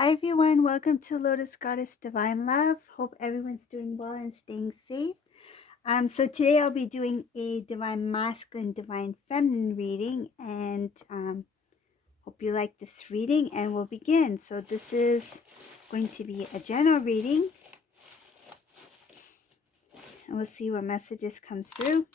Hi everyone, welcome to Lotus Goddess Divine Love. Hope everyone's doing well and staying safe. So today I'll be doing a Divine Masculine, Divine Feminine reading, and hope you like this reading. And we'll begin. So this is going to be a general reading, and we'll see what messages comes through.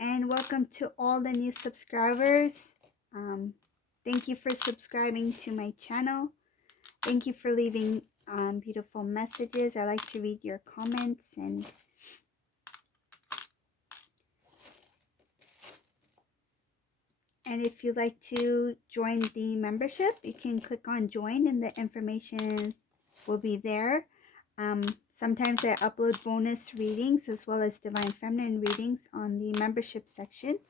And welcome to all the new subscribers. Thank you for subscribing to my channel. Thank you for leaving beautiful messages. I like to read your comments, and if you'd like to join the membership, you can click on join and the information will be there. Sometimes I upload bonus readings as well as Divine Feminine readings on the membership section.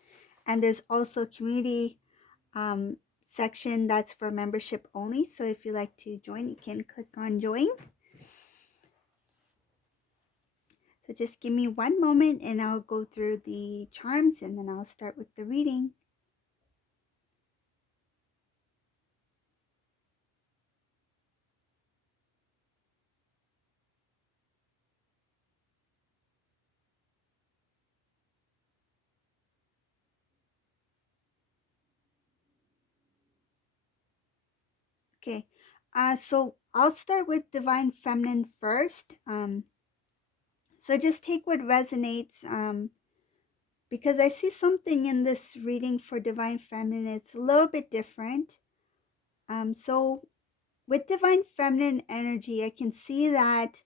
And there's also a community section that's for membership only. So if you'd like to join, you can click on join. So just give me one moment and I'll go through the charms and then I'll start with the reading. Okay, so I'll start with Divine Feminine first. So just take what resonates, because I see something in this reading for Divine Feminine. It's a little bit different. So with Divine Feminine energy, I can see that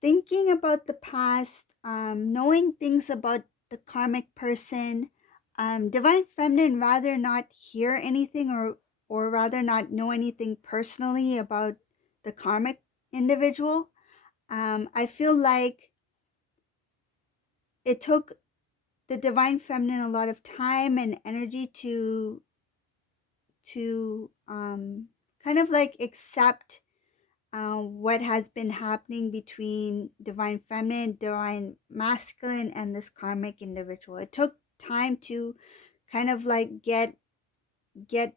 thinking about the past, knowing things about the karmic person, Divine Feminine rather not hear anything or rather not know anything personally about the karmic individual. I feel like it took the Divine Feminine a lot of time and energy to kind of like accept what has been happening between Divine Feminine, Divine Masculine, and this karmic individual. It took time to kind of like get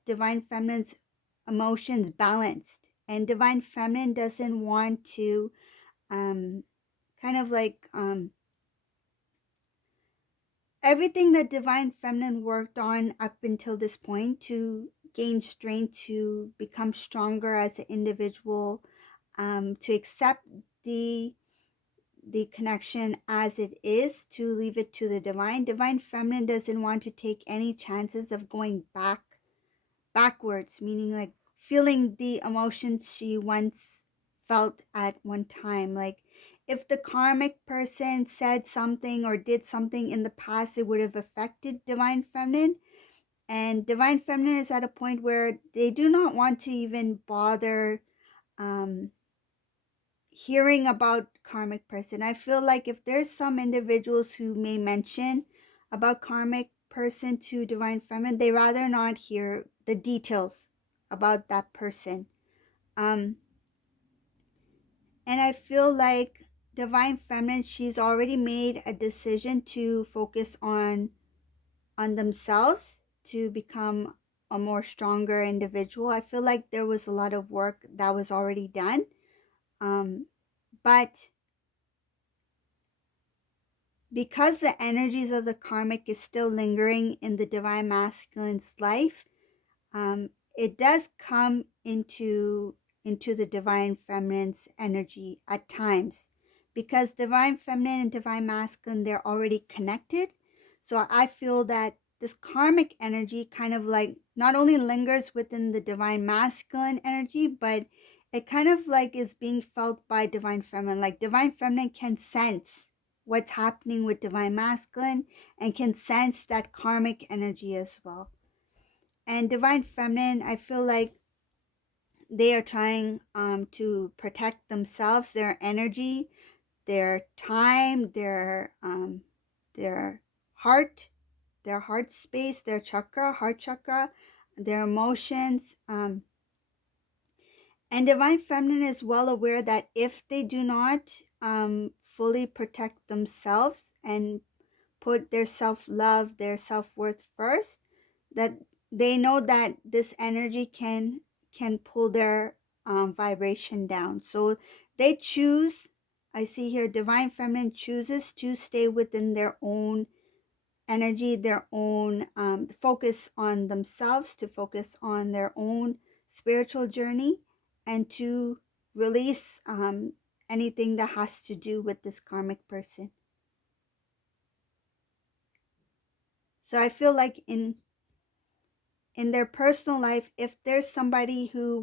Divine Feminine's emotions balanced, and Divine Feminine doesn't want to kind of like everything that Divine Feminine worked on up until this point to gain strength, to become stronger as an individual, to accept the connection as it is, to leave it to the divine. Divine Feminine doesn't want to take any chances of going backwards, meaning like feeling the emotions she once felt at one time. Like if the karmic person said something or did something in the past, it would have affected Divine Feminine. And Divine Feminine is at a point where they do not want to even bother hearing about karmic person. I feel like if there's some individuals who may mention about karmic person to Divine Feminine, they rather not hear the details about that person. And I feel like Divine Feminine, she's already made a decision to focus on themselves, to become a more stronger individual. I feel like there was a lot of work that was already done. But because the energies of the karmic is still lingering in the Divine Masculine's life, it does come into the Divine Feminine's energy at times, because Divine Feminine and Divine Masculine, they're already connected. So I feel that this karmic energy kind of like not only lingers within the Divine Masculine energy, but it kind of like is being felt by Divine Feminine. Like Divine Feminine can sense what's happening with Divine Masculine and can sense that karmic energy as well. And Divine Feminine, I feel like they are trying to protect themselves, their energy, their time, their heart, their heart space, their chakra, heart chakra, their emotions. And Divine Feminine is well aware that if they do not fully protect themselves and put their self-love, their self-worth first, that they know that this energy can pull their vibration down. So they choose, I see here, Divine Feminine chooses to stay within their own energy, their own focus on themselves, to focus on their own spiritual journey, and to release anything that has to do with this karmic person. So I feel like in their personal life, if there's somebody who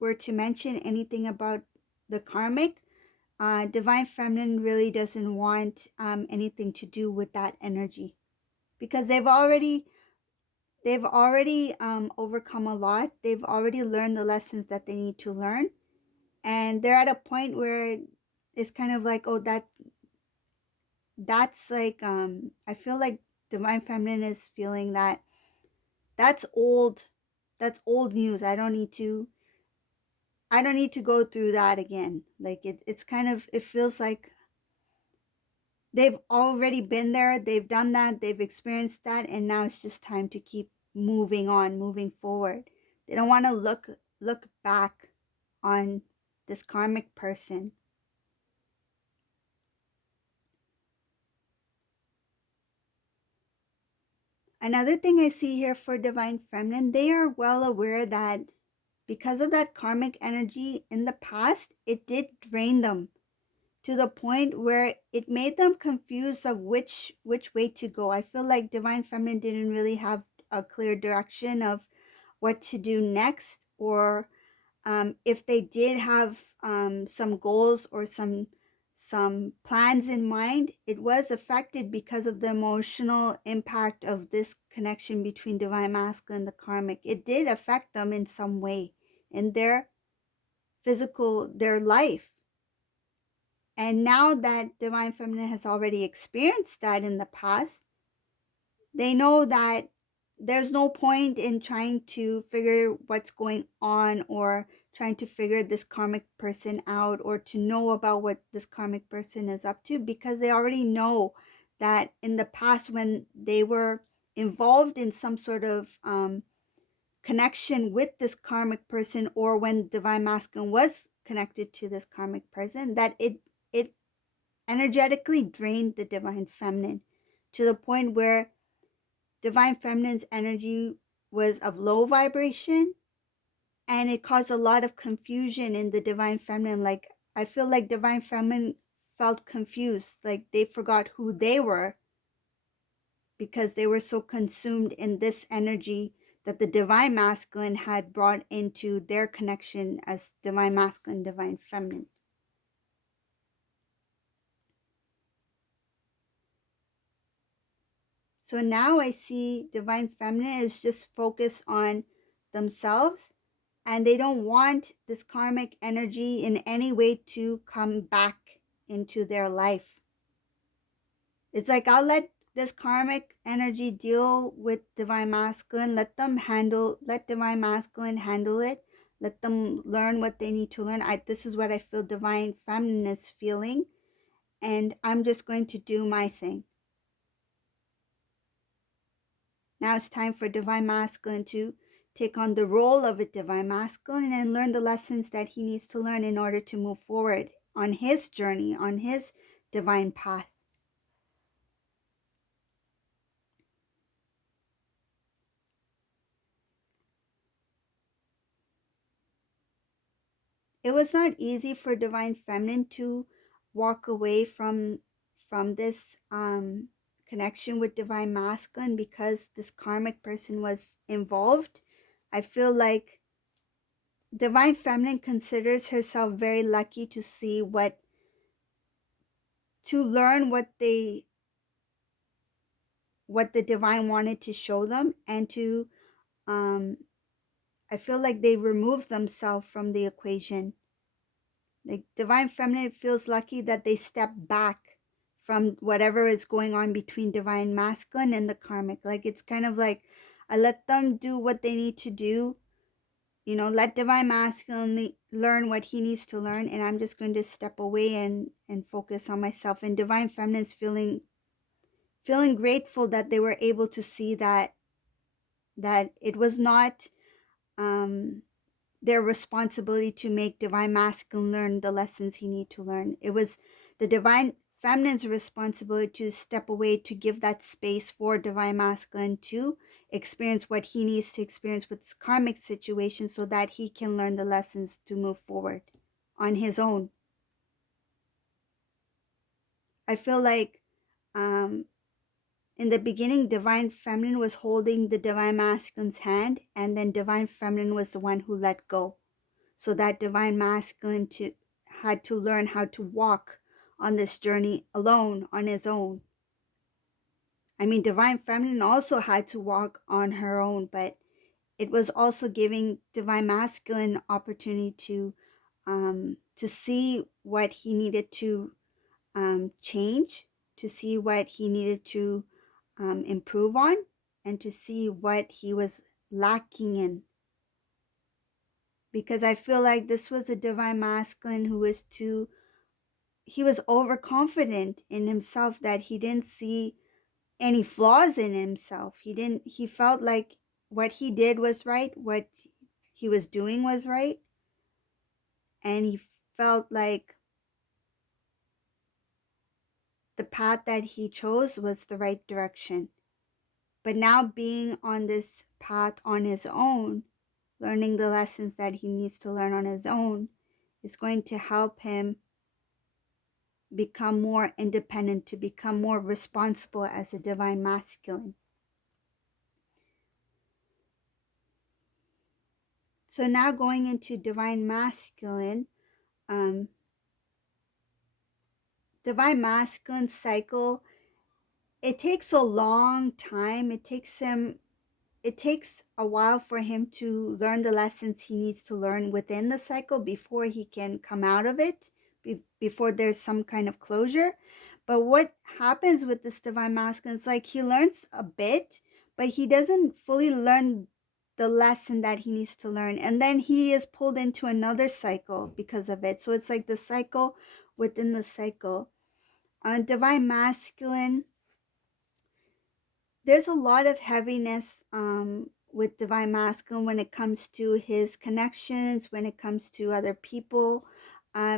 were to mention anything about the karmic, Divine Feminine really doesn't want anything to do with that energy, because they've already overcome a lot. They've already learned the lessons that they need to learn, and they're at a point where it's kind of like, oh, that's like I feel like Divine Feminine is feeling that that's old, that's old news. I don't need to go through that again. Like it's kind of, it feels like they've already been there, they've done that, they've experienced that, and now it's just time to keep moving on, moving forward. They don't want to look back on this karmic person. Another thing I see here for Divine Feminine, they are well aware that because of that karmic energy in the past, it did drain them to the point where it made them confused of which way to go. I feel like Divine Feminine didn't really have a clear direction of what to do next, or if they did have some goals or some plans in mind, it was affected because of the emotional impact of this connection between Divine Masculine and the karmic. It did affect them in some way in their physical, their life. And now that Divine Feminine has already experienced that in the past, they know that there's no point in trying to figure what's going on, or trying to figure this karmic person out, or to know about what this karmic person is up to, because they already know that in the past, when they were involved in some sort of connection with this karmic person, or when Divine Masculine was connected to this karmic person, that it energetically drained the Divine Feminine to the point where Divine Feminine's energy was of low vibration, and it caused a lot of confusion in the Divine Feminine. Like, I feel like Divine Feminine felt confused, like they forgot who they were because they were so consumed in this energy that the Divine Masculine had brought into their connection as Divine Masculine, Divine Feminine. So now I see Divine Feminine is just focused on themselves, and they don't want this karmic energy in any way to come back into their life. It's like, I'll let this karmic energy deal with Divine Masculine. Let Divine Masculine handle it. Let them learn what they need to learn. This is what I feel Divine Feminine is feeling, and I'm just going to do my thing. Now it's time for Divine Masculine to take on the role of a Divine Masculine and learn the lessons that he needs to learn in order to move forward on his journey, on his divine path. It was not easy for Divine Feminine to walk away from this connection with Divine Masculine, because this karmic person was involved. I feel like Divine Feminine considers herself very lucky to see to learn what the divine wanted to show them, and to I feel like they removed themselves from the equation. Like divine feminine feels lucky that they step back from whatever is going on between divine masculine and the karmic. Like it's kind of like I let them do what they need to do. Let divine masculine learn what he needs to learn, and I'm just going to step away and focus on myself. And divine feminine is feeling grateful that they were able to see that it was not um their responsibility to make divine masculine learn the lessons he need to learn. It was the divine feminine's responsibility to step away, to give that space for divine masculine to experience what he needs to experience with this karmic situation so that he can learn the lessons to move forward on his own. I feel like in the beginning, divine feminine was holding the divine masculine's hand, and then divine feminine was the one who let go. So that divine masculine had to learn how to walk on this journey alone, on his own. I mean, divine feminine also had to walk on her own, but it was also giving divine masculine opportunity to see what he needed to change, to see what he needed to improve on, and to see what he was lacking in. Because I feel like this was a divine masculine who was he was overconfident in himself, that he didn't see any flaws in himself. He felt like what he did was right, what he was doing was right, and he felt like the path that he chose was the right direction. But now being on this path on his own, learning the lessons that he needs to learn on his own, is going to help him become more independent, to become more responsible as a divine masculine. So now going into divine masculine, um, divine masculine cycle, it takes a long time. It takes a while for him to learn the lessons he needs to learn within the cycle before he can come out of it, before there's some kind of closure. But what happens with this divine masculine is like he learns a bit, but he doesn't fully learn the lesson that he needs to learn. And then he is pulled into another cycle because of it. So it's like the cycle within the cycle. Divine masculine, there's a lot of heaviness with divine masculine when it comes to his connections, when it comes to other people.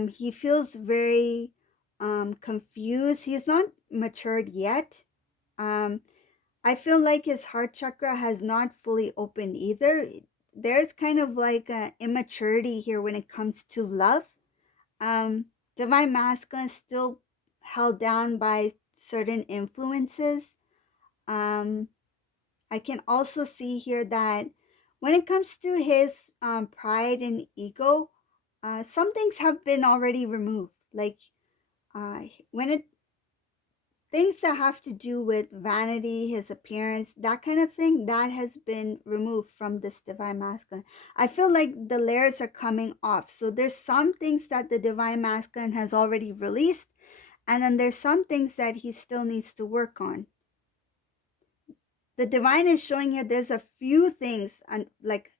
He feels very confused. He's not matured yet. I feel like his heart chakra has not fully opened either. There's kind of like an immaturity here when it comes to love. Um, divine masculine is still held down by certain influences. Um, I can also see here that when it comes to his pride and ego, some things have been already removed. Like when it things that have to do with vanity, his appearance, that kind of thing, that has been removed from this divine masculine. I feel like the layers are coming off. So there's some things that the divine masculine has already released, and then there's some things that he still needs to work on. The divine is showing here there's a few things, like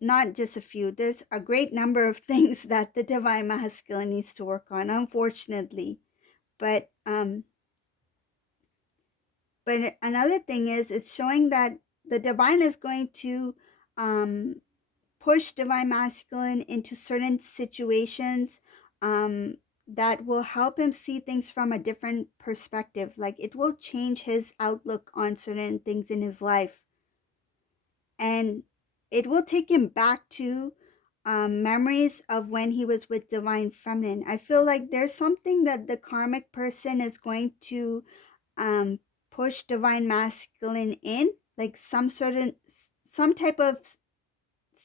not just a few, there's a great number of things that the divine masculine needs to work on, unfortunately. But another thing is, it's showing that the divine is going to um, push divine masculine into certain situations that will help him see things from a different perspective. Like it will change his outlook on certain things in his life. And it will take him back to memories of when he was with divine feminine. I feel like there's something that the karmic person is going to um, push divine masculine in, like some type of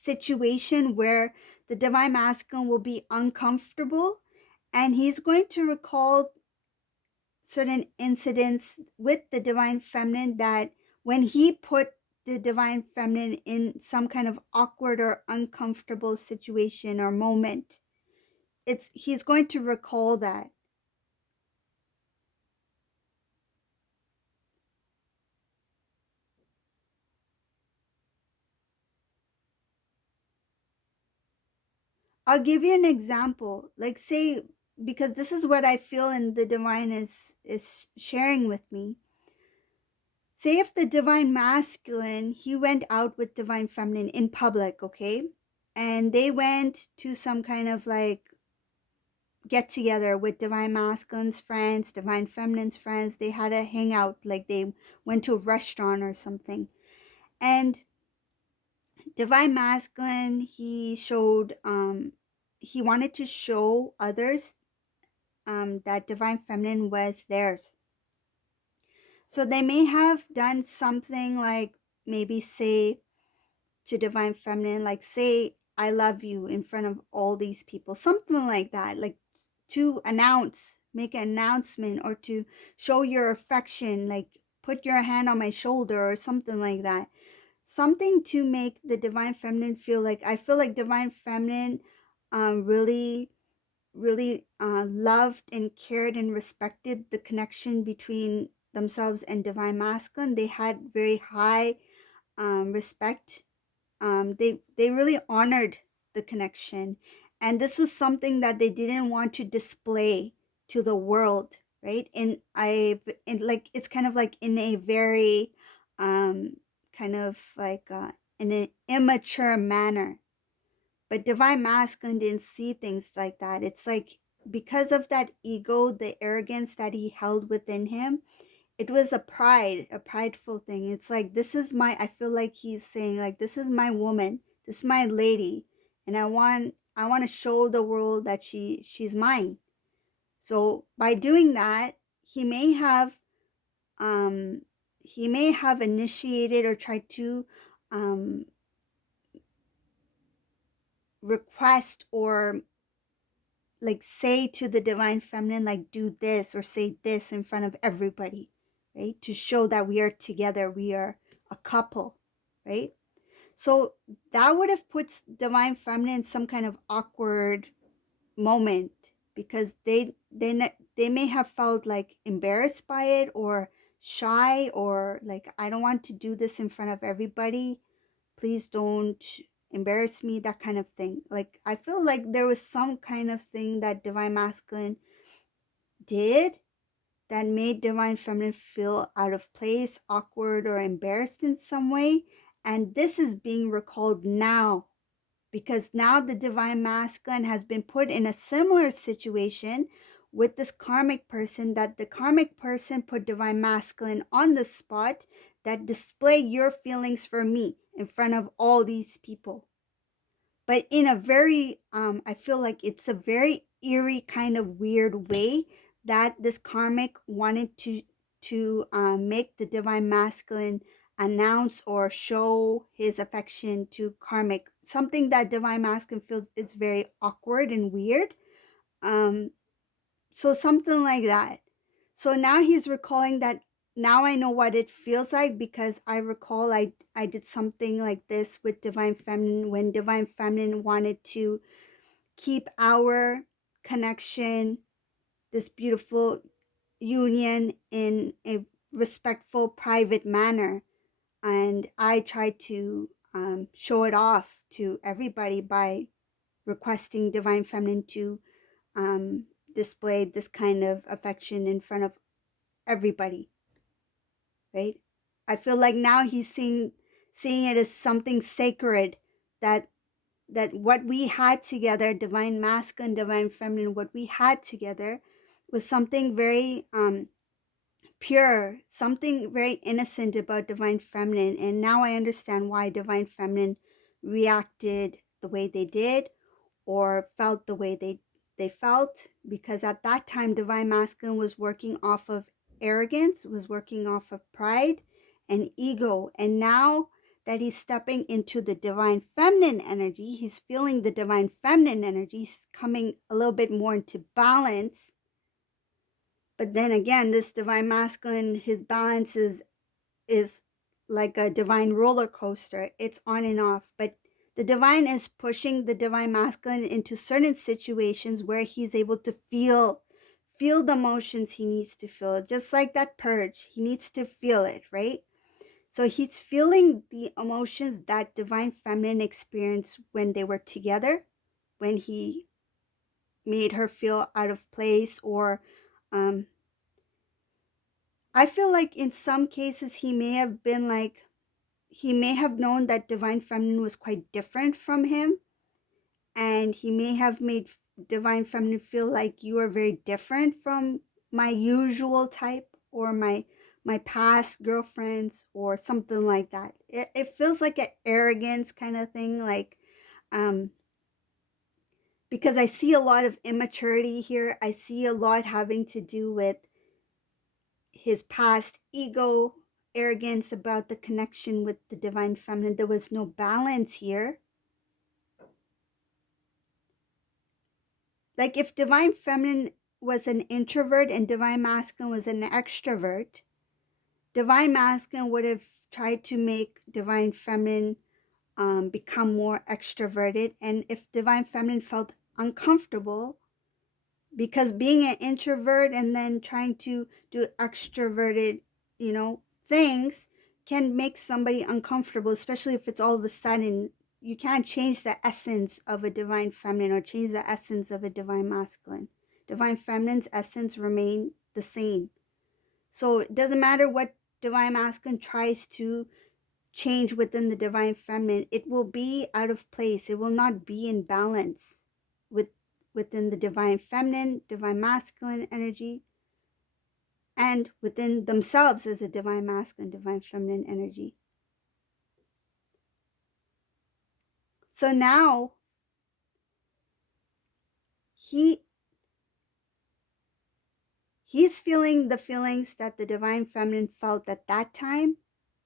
situation where the divine masculine will be uncomfortable, and he's going to recall certain incidents with the divine feminine that when he put the divine feminine in some kind of awkward or uncomfortable situation or moment, it's he's going to recall that. I'll give you an example. Like, say, because this is what I feel and the divine is sharing with me. Say if the divine masculine, he went out with divine feminine in public, okay? And they went to some kind of like get together with divine masculine's friends, divine feminine's friends. They had a hangout, like they went to a restaurant or something. And divine masculine, he wanted to show others that divine feminine was theirs. So they may have done something like maybe say to divine feminine, like say I love you in front of all these people, something like that, like to announce, make an announcement, or to show your affection, like put your hand on my shoulder or something like that. Something to make the divine feminine feel like, I feel like divine feminine really loved and cared and respected the connection between themselves and divine masculine. They had very high respect. They really honored the connection, and this was something that they didn't want to display to the world, right? And like it's kind of like in a very kind of like in an immature manner. But divine masculine didn't see things like that. It's like because of that ego, the arrogance that he held within him, it was a prideful thing. It's like, this is my, I feel like he's saying like, this is my woman, this is my lady, and I want to show the world that she's mine. So by doing that, he may have um he may have initiated or tried to um request or like say to the divine feminine, like do this or say this in front of everybody, right? To show that we are together, we are a couple, right? So that would have put divine feminine in some kind of awkward moment, because they may have felt like embarrassed by it or shy, or like, I don't want to do this in front of everybody, please don't embarrass me, that kind of thing. Like, I feel like there was some kind of thing that divine masculine did that made divine feminine feel out of place, awkward, or embarrassed in some way. And this is being recalled now, because now the divine masculine has been put in a similar situation with this karmic person, that the karmic person put divine masculine on the spot, that display your feelings for me in front of all these people. But in a very I feel like it's a very eerie kind of weird way that this karmic wanted to make the divine masculine announce or show his affection to karmic, something that divine masculine feels is very awkward and weird. um so something like that. So now he's recalling that, now I know what it feels like, because I recall I did something like this with divine feminine, when divine feminine wanted to keep our connection, this beautiful union, in a respectful, private manner. And I tried to show it off to everybody by requesting divine feminine to um, display this kind of affection in front of everybody, right? I feel like now he's seeing it as something sacred, that what we had together, divine masculine, divine feminine, what we had together was something very pure, something very innocent about divine feminine. And now I understand why divine feminine reacted the way they did, or felt the way they felt, because at that time divine masculine was working off of arrogance, was working off of pride and ego. And now that he's stepping into the divine feminine energy, he's feeling the divine feminine energy, he's coming a little bit more into balance. But then again, this divine masculine, his balance is like a divine roller coaster. It's on and off. But The divine is pushing the divine masculine into certain situations where he's able to feel the emotions he needs to feel. Just like that purge, he needs to feel it, right? So he's feeling the emotions that divine feminine experienced when they were together, when he made her feel out of place, or I feel like in some cases he may have been like, he may have known that divine feminine was quite different from him, and he may have made divine feminine feel like you are very different from my usual type, or my past girlfriends, or something like that. It feels like an arrogance kind of thing, like um because I see a lot of immaturity here. I see a lot having to do with his past ego, arrogance about the connection with the divine feminine. There was no balance here. Like if divine feminine was an introvert and divine masculine was an extrovert, divine masculine would have tried to make divine feminine become more extroverted. And if divine feminine felt uncomfortable, because being an introvert and then trying to do extroverted, things can make somebody uncomfortable, especially if it's all of a sudden. You can't change the essence of a divine feminine or change the essence of a divine masculine. Divine feminine's essence remain the same. So it doesn't matter what divine masculine tries to change within the divine feminine, it will be out of place. It will not be in balance with within the divine feminine, divine masculine energy, and within themselves as a divine masculine, divine feminine energy. So now he's feeling the feelings that the divine feminine felt at that time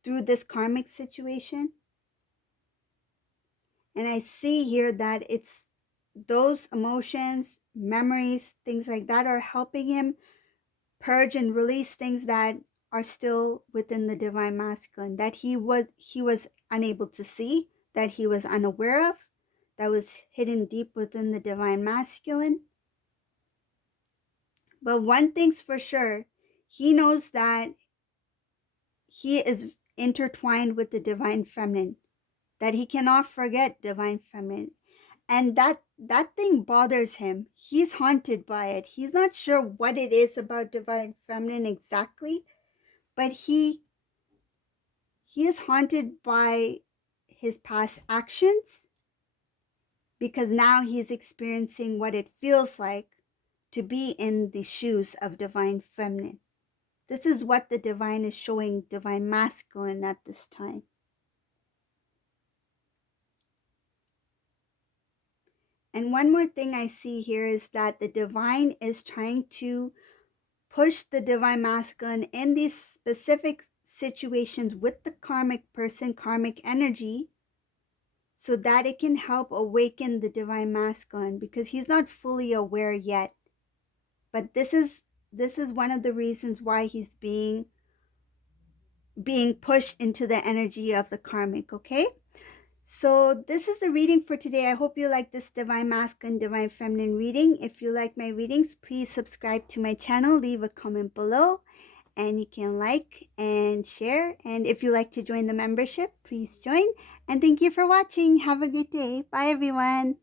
through this karmic situation. And I see here that it's those emotions, memories, things like that are helping him purge and release things that are still within the divine masculine, that he was unable to see, that he was unaware of, that was hidden deep within the divine masculine. But one thing's for sure, he knows that he is intertwined with the divine feminine, that he cannot forget divine feminine. And that thing bothers him. He's haunted by it. He's not sure what it is about divine feminine exactly, but he is haunted by his past actions, because now he's experiencing what it feels like to be in the shoes of divine feminine. This is what the divine is showing divine masculine at this time. And one more thing I see here is that the divine is trying to push the divine masculine in these specific situations with the karmic person, karmic energy, so that it can help awaken the divine masculine, because he's not fully aware yet. But this is one of the reasons why he's being pushed into the energy of the karmic, okay? So this is the reading for today. I hope you like this divine masculine, divine feminine reading. If you like my readings, please subscribe to my channel, leave a comment below, and you can like and share. And if you like to join the membership, please join. And thank you for watching. Have a good day. Bye, everyone.